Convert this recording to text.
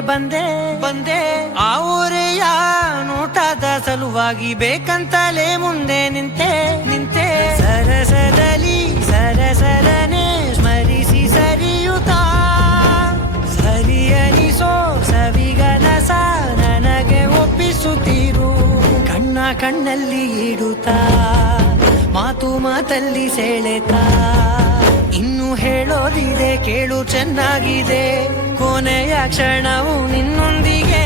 ಬಂದೆ ಆ ಊರೆಯ ನೋಟದ ಸಲುವಾಗಿ ಬೇಕಂತಲೇ ಮುಂದೆ ನಿಂತೆ ಸರಸದಲ್ಲಿ ಸರಸರನೆ ಸ್ಮರಿಸಿ ಸರಿಯುತ್ತಾ ಸರಿಯನಿಸೋ ಸವಿಗನಸ ನನಗೆ ಒಪ್ಪಿಸುತ್ತೀರು ಕಣ್ಣಲ್ಲಿ ಇಡುತ್ತಾ ಮಾತಲ್ಲಿ ಸೆಳೆತಾ ಇನ್ನು ಹೇಳೋದಿದೆ ಕೇಳು ಚೆನ್ನಾಗಿದೆ ಕೊನೆಯ ಕ್ಷಣವು ನಿನ್ನೊಂದಿಗೆ